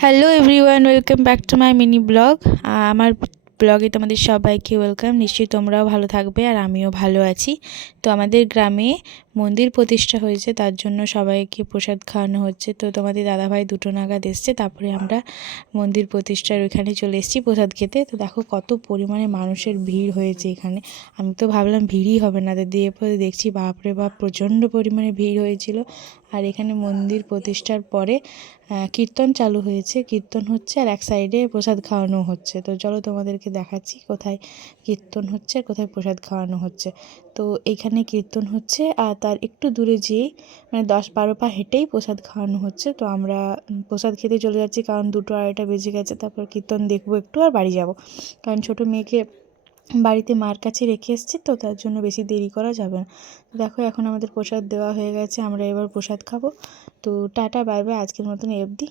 Hello everyone, welcome back to my mini blog. আমার ব্লগে তোমাদের সবাইকে ওয়েলকাম। নিশ্চয়ই তোমরাও ভালো থাকবে আর আমিও ভালো আছি। তো আমাদের গ্রামে মন্দির প্রতিষ্ঠা হয়েছে, তার জন্য সবাইকে প্রসাদ খাওয়ানো হচ্ছে। তো তোমাদের দাদাভাই 2টো নাগাদ এসছে, তারপরে আমরা মন্দির প্রতিষ্ঠার ওইখানে চলে এসেছি প্রসাদ খেতে। তো দেখো কত পরিমাণে মানুষের ভিড় হয়েছে এখানে। আমি তো ভাবলাম ভিড়ই হবে না, দিয়ে পরে দেখছি বাপরে বাপ প্রচণ্ড পরিমাণে ভিড় হয়েছিল। আর এখানে মন্দির প্রতিষ্ঠার পরে কীর্তন চালু হয়েছে, কীর্তন হচ্ছে আর এক সাইডে প্রসাদ খাওয়ানো হচ্ছে। তো চলো তোমাদেরকে দেখাচ্ছি কোথায় কীর্তন হচ্ছে আর কোথায় প্রসাদ খাওয়ানো হচ্ছে। তো এইখানে কীর্তন হচ্ছে আর তার একটু দূরে যেয়েই মানে 10-12 পা হেঁটেই প্রসাদ খাওয়ানো হচ্ছে। তো আমরা প্রসাদ খেতে চলে যাচ্ছি, কারণ 2-2:30 বেজে গেছে। তারপর কীর্তন দেখবো একটু আর বাড়ি যাব, কারণ ছোটো মেয়েকে বাড়িতে মার কাছে রেখে এসেছি, তো তার জন্য বেশি দেরি করা যাবে না। দেখো এখন আমাদের প্রসাদ দেওয়া হয়ে গেছে, আমরা এবার প্রসাদ খাবো। তো টাটা বাই বাই, আজকের মতন অবধি।